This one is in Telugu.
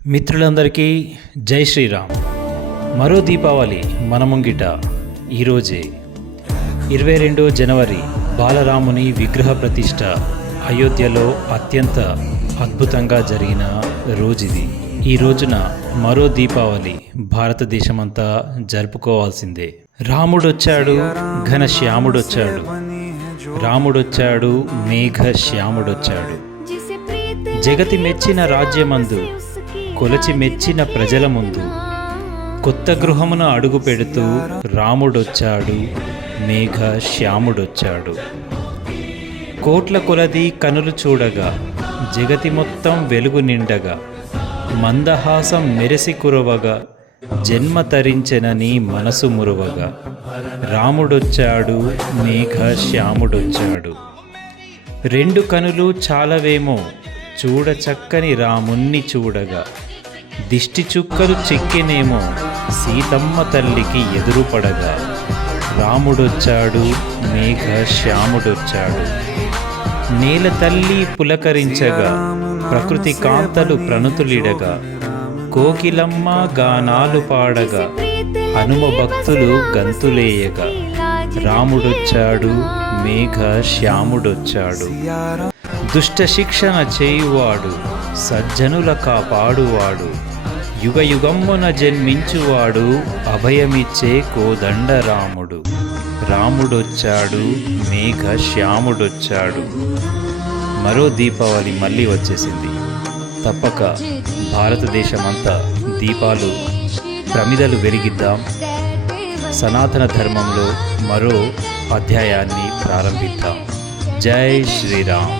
మిత్రులందరికీ జై శ్రీరామ్. మరో దీపావళి మన ముంగిట. ఈరోజే 22 జనవరి బాలరాముని విగ్రహ ప్రతిష్ఠ అయోధ్యలో అత్యంత అద్భుతంగా జరిగిన రోజుది. ఈ రోజున మరో దీపావళి భారతదేశమంతా జరుపుకోవాల్సిందే. రాముడొచ్చాడు, ఘన శ్యాముడొచ్చాడు, రాముడొచ్చాడు, మేఘ శ్యాముడొచ్చాడు. జగతి మెచ్చిన రాజ్యమందు, కొలచి మెచ్చిన ప్రజల ముందు కొత్త గృహమును అడుగు పెడుతూ రాముడొచ్చాడు, మేఘ శ్యాముడొచ్చాడు. కోట్ల కొలది కనులు చూడగా, జగతి మొత్తం వెలుగు నిండగా, మందహాసం మెరిసి కురవగా, జన్మ తరించెనని మనసు మురువగా, రాముడొచ్చాడు, మేఘ శ్యాముడొచ్చాడు. రెండు కనులు చాలవేమో చూడ చక్కని రాముణ్ణి చూడగా, దిష్టి చుక్కలు చెక్కినేమో సీతమ్మ తల్లికి ఎదురుపడగా, రాముడొచ్చాడు, మేఘ శ్యాముడొచ్చాడు. నేల తల్లి పులకరించగా, ప్రకృతి కాంతలు ప్రణతులిడగా, కోకిలమ్మ గానాలు పాడగా, హనుమ భక్తులు గంతులేయగా, రాముడొచ్చాడు, మేఘ శ్యాముడొచ్చాడు. దుష్ట శిక్షణ చేయువాడు, సజ్జనుల కాపాడువాడు, యుగ యుగమ్మున జన్మించువాడు, అభయమిచ్చే కోదండ రాముడు. రాముడొచ్చాడు, మేఘ శ్యాముడొచ్చాడు. మరో దీపావళి మళ్ళీ వచ్చేసింది. తప్పక భారతదేశమంతా దీపాలు ప్రమిదలు వెలిగిద్దాం. సనాతన ధర్మంలో మరో అధ్యాయాన్ని ప్రారంభిద్దాం. జై శ్రీరామ్.